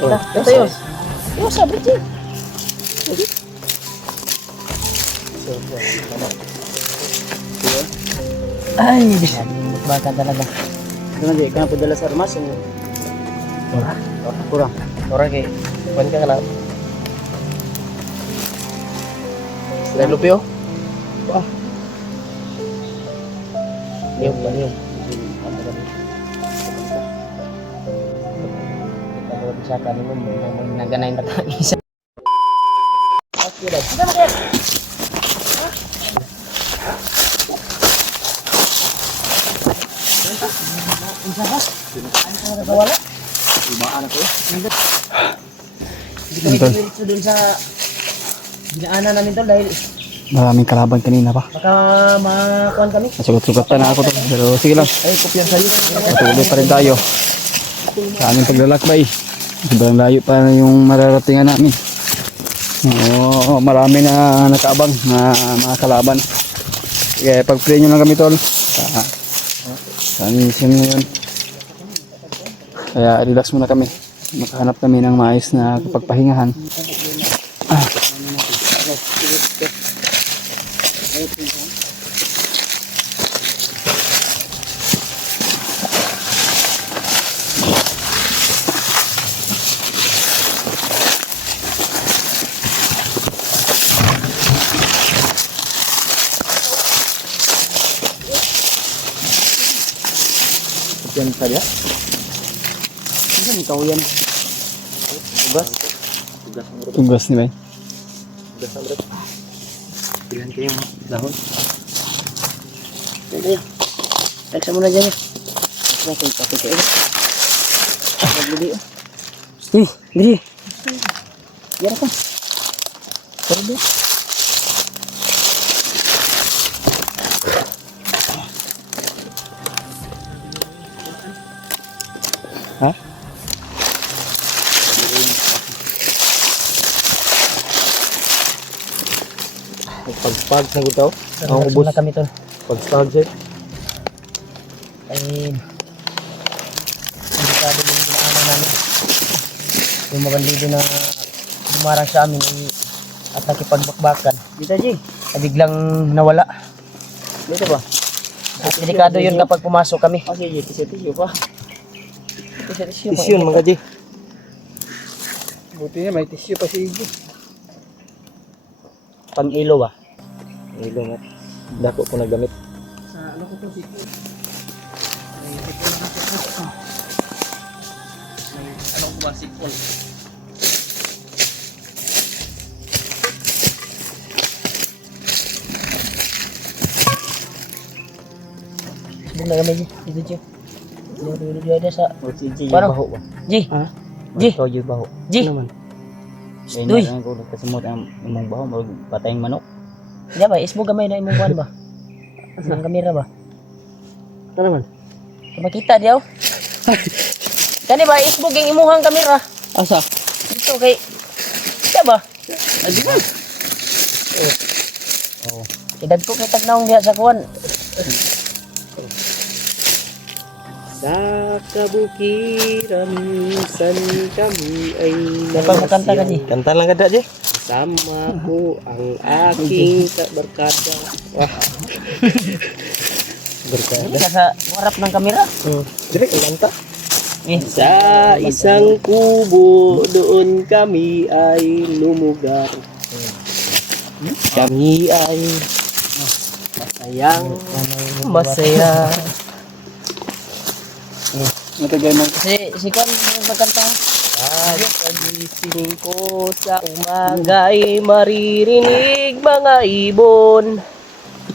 Oh, tayo. Yo, sabi ti. Ay, bakit talaga. Ano di ka padala sa armas o kurang. Ora kay kuan ka na. Sila lupyo. Wah. Yung baliw. Kita mo bisa kan mo naganay na tayo isa. Okay dah. Kita mo. Unsa ba? Ano ka wala? Umaan ako. Hindi kami tumiritso dun sa dinaanan namin tol dahil Maraming kalaban kanina pa. baka makuhan kami. Nasugat-sugatan na ako to. Pero sige lang. Ay, kopyan sa'yo. Patuloy pa rin tayo. Sa aming paglalakbay. Sobrang layo pa na yung mararatingan namin. Oo, marami na nakaabang na mga kalaban. Kaya pag-pray nyo lang kami tol. Sa mission na yun. Kaya relax muna kami. Makahanap kami ng maayos na kapagpahingahan. Yan saja. Ano ikaw yan? Tugas. Tugas mo. Tugas ni Bay. Tugas mo. Pilihan kayong dahon. Ayo. Periksa muna dyan. May kayo kayo. Magbili. Gini. Biar apa? Terus. Ha? Pagpag sa gutaw. Ang ubos na kami tol. Pagstag sir. Ay delikado yung dinaanan namin. Yung mga bandido na bumarang sa amin ay at nakipagbakbakan. Dito Ji. Ay biglang nawala. Dito ba? At delikado yun kapag pumasok kami. Oh sige, tisyo pa. Tisyo Tisyo mga Ji. Buti niya may tissue pa si Iggy. Pang ilo ba? Ilo nga. Dako ko nagamit. Sa ano ko to si anong ba si Paul? Subong na kami dito Ji. Dito ada sa O si Ji Parang- baho ba? Ji. Ha? Ji. Ikaw yung baho. Ji. Ano man? Duy. Ay, ko kasimot ang imong baho mo patayng manok. Di ba ismo gamay na imong kuan ba? Ang kamera ba? Ano man? Makita diaw. Kani ba ismo ging imuhang kamera? Asa? Dito kay Di ba? Adi ba? Oh. Edad ko kay tagnaong diha sa kuan. Sa kabukiran minsan kami ay Dapat mo kanta ka, Ji. Kanta lang kada Ji. Sama ko ang aking barkada. Wah. Dili ka sa harap ng kamera. Direk kanta. Eh, Sa isang kubo doon kami ay lumugar. Kami ay masaya. Matagay mo. si kuan yung pagkanta. Ay, pagising ko sa umaga ay maririnig mga ibon.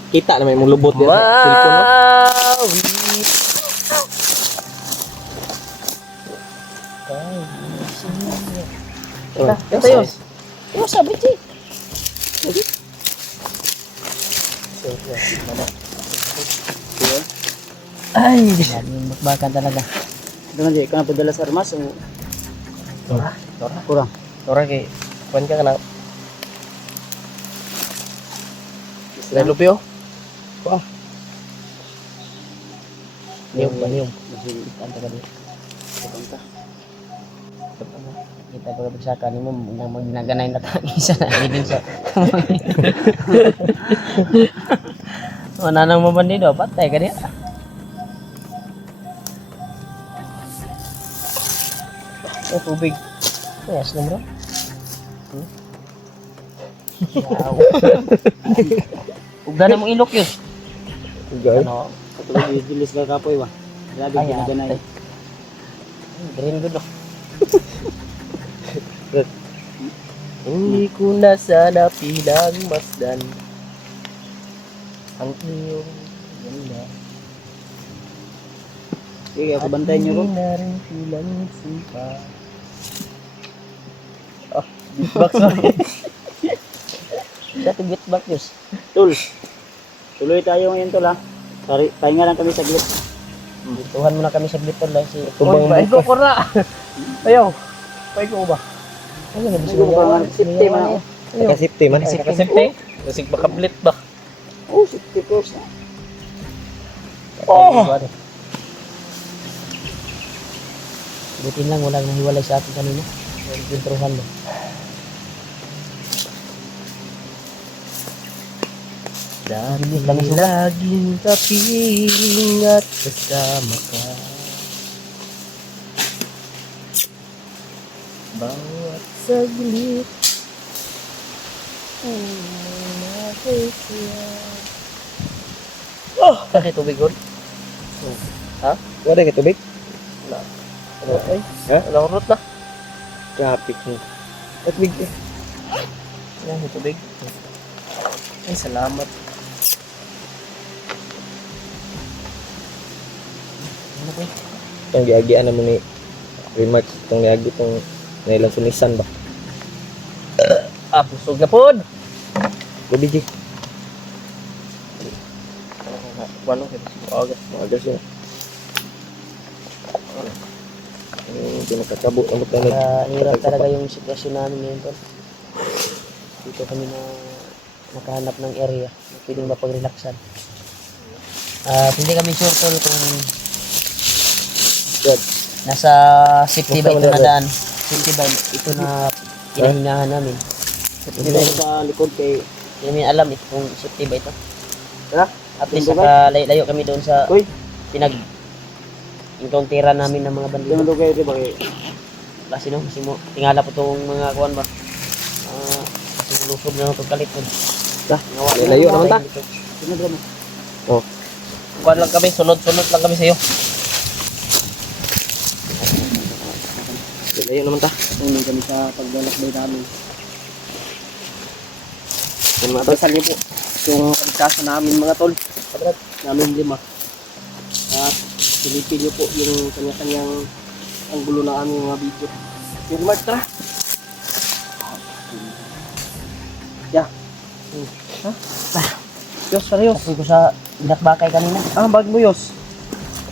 Kita na may mong lubot yan sa cellphone mo. Mawit. Ito yun. Yung sabi Ji. Ay, bakbakan talaga. Doon Ji, ka padala sa armas o kurang. Ora kay kuan ka na. Sila lupyo. Wah. Yung. Kanta ka din. Kanta. kita pagkabagsakan ni mo nang magnaganay na isa na din sa wala nang mabandido patay ka diya. Tubig. Yes, na bro. Ug na mong ilok yun. Ano? Katulad yung dilis ka kapoy ba? Grabe Ay, ginaganay. Green good oh. Hindi ko na sana pinagmasdan ang iyong ganda. Sige, ako bantayan niyo ko. Hindi na rin silang sipa. Beatbox mo. Dati beatbox yun. Tol, tuloy tayo ngayon tol ha. Pahinga lang kami saglit. Tuhan mo na kami sa glitol lang si Tumbang Oy, buko. ko ra. Ayaw. Pay ko ba? Ano nga Ay, ba, safety man ako. Naka-safety man. Naka-safety? Kasi makablit ba? Oh, safety course na. Oh. Butin lang walang nahiwalay sa atin kanina. Yung truhan mo. Dami laging kapiling at kasama ka. Bawat saglit oh, bakit tubig ko? Ha? Wala ka tubig? Wala. Ano ay? Ha? Wala akong root na. Traffic mo. Tubig eh. Yan, may tubig. Ay, salamat. Ano ba? Itong giagian naman ni remarks itong giagi itong nailang sunisan ba? Ah, pusog na pod. Gabi G. Walo kaya si August. Maagas yun. Pinakakabo ang magtanag. Hirap talaga yung sitwasyon namin ngayon tol. Dito kami na nakahanap ng area na pwedeng mapag-relaxan. Hindi kami sure tol kung Good. nasa safety ba ito na daan. Safety ba ito na hinahingahan namin. Hindi na sa likod kay Hindi namin alam kung safety ba ito. ha? At least Tundugan? nakalayo kami doon sa Uy, pinag-encounteran namin ng mga hindi bandido. mo kayo di ba kay Kasi no, kasi mo, tingala po itong mga kuwan ba. Kasi lusob na itong kalit po. Layo naman ta. sinadra mo. Kuwan lang kami, sunod-sunod lang kami sa iyo. Layo naman ta. Tuloy kami sa paglalakbay namin. Yan mga tol. Dasal niyo po yung pagkasa namin mga tol. Kabrad, namin 5. At silipin niyo po yung kanya-kanyang anggulo ng aming mga video. Yung Mark, tara. Yeah. Ha? Yos, serios. Apoy ko sa binakbakay kanina. Ah, bag mo Yos.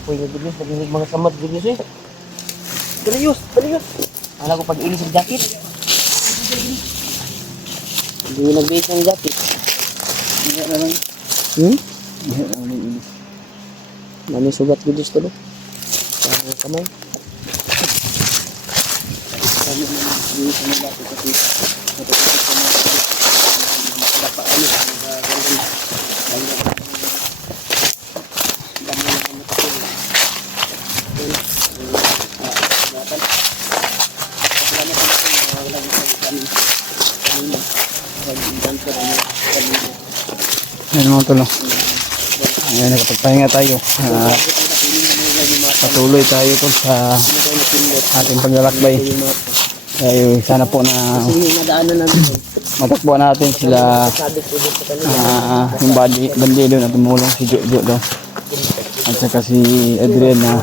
Apoy na good news, naging mga samad good news eh. Dali Yos, dali Yos. Alam ko pag-ilis ng jacket. Hindi nag-base ng jacket. Hindi na lang. Hindi na lang ilis. Mami sugat good news to no? Sa kamay. Sabi mo na, hindi sa mga dati kasi natutupit sa mga paano Yan mga tol. Ayan, nakapagpahinga tayo. Patuloy tayo tol sa ating paglalakbay. Ay, sana po na nadaanan namin matakbuhan natin sila yung bandido na tumulong si Jojo daw. At saka si Adriel na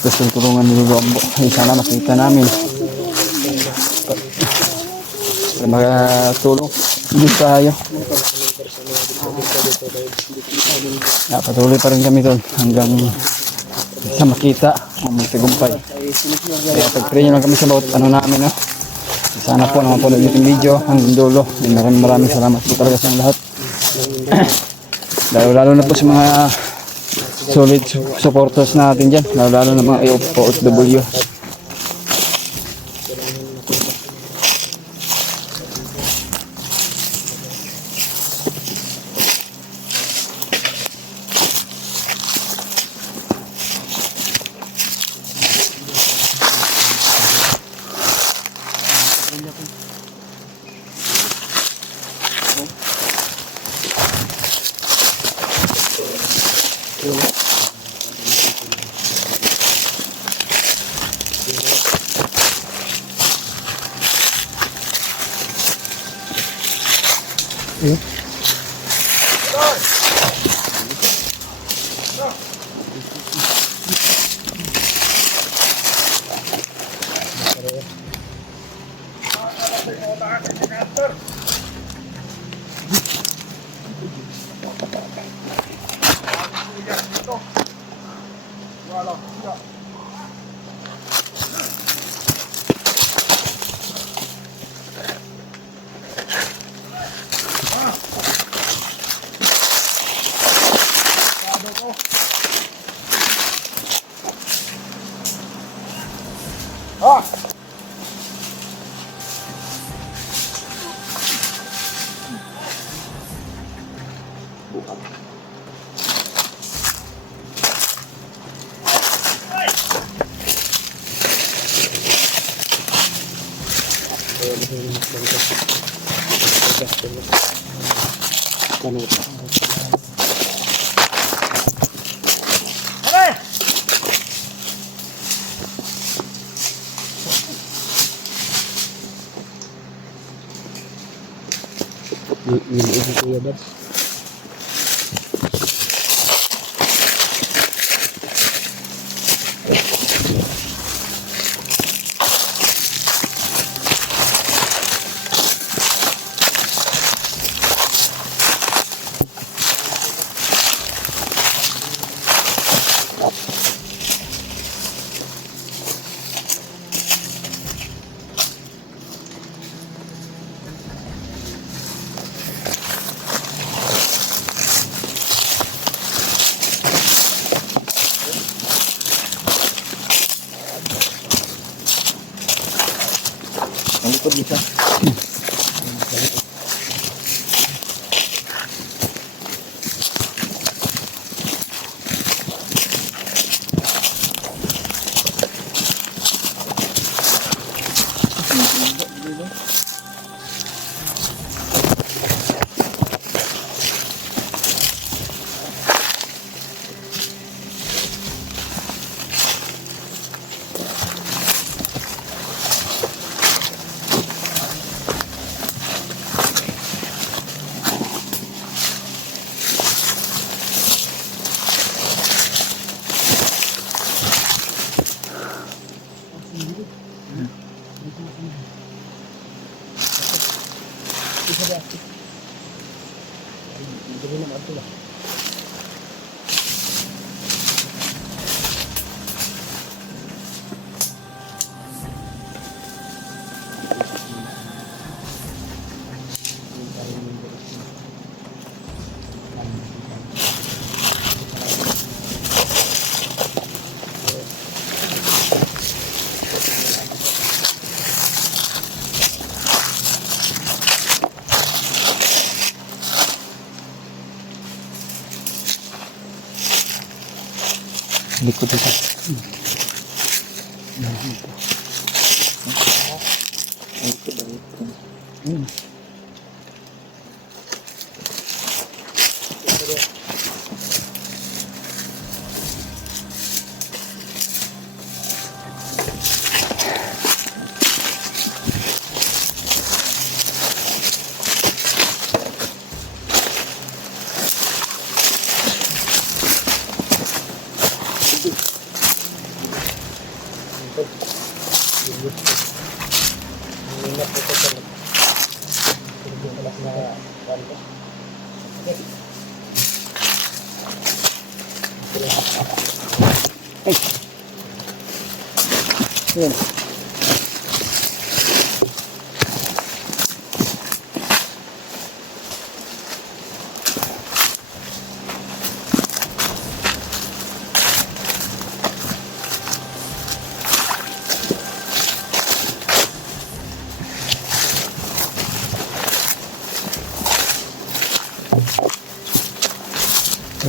gusto tulungan ni Lulombo. Ay, sana makita namin. Para makatulong. Dito tayo. Patuloy pa rin kami doon hanggang sa makita ang magtagumpay. Kaya pag-pray nyo lang kami sa bawat ano namin. No? Sana po naman po nag-yung video hanggang dulo. Maraming salamat po talaga sa lahat. Lalo na po sa mga solid supporters natin dyan. Lalo na mga OFW. Niliit ni Kuya Bats. Ang likod isa. Likod ito.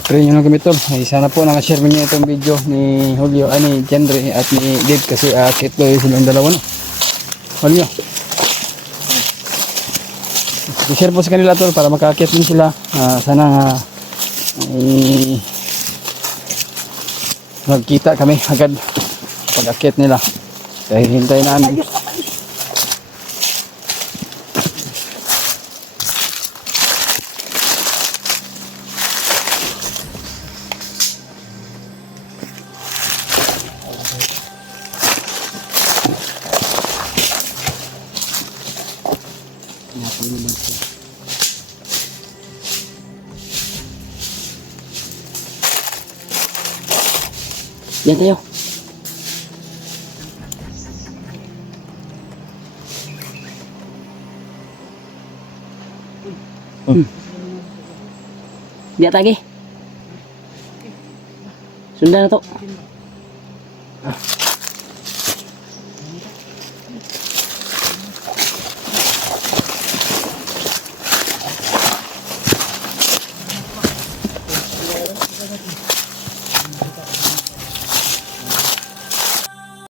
Pray nyo lang kami tol. Ay, sana po nakashare niyo itong video ni Julio, ni Jendre at ni Dave kasi akit ko silang dalawa no. Julio. I-share po sa kanila tol para makakit din sila. Sana nagkita kami agad pag-akit nila. Dahil hintay namin. Yan tayo. Diya tagi. Sundan na to.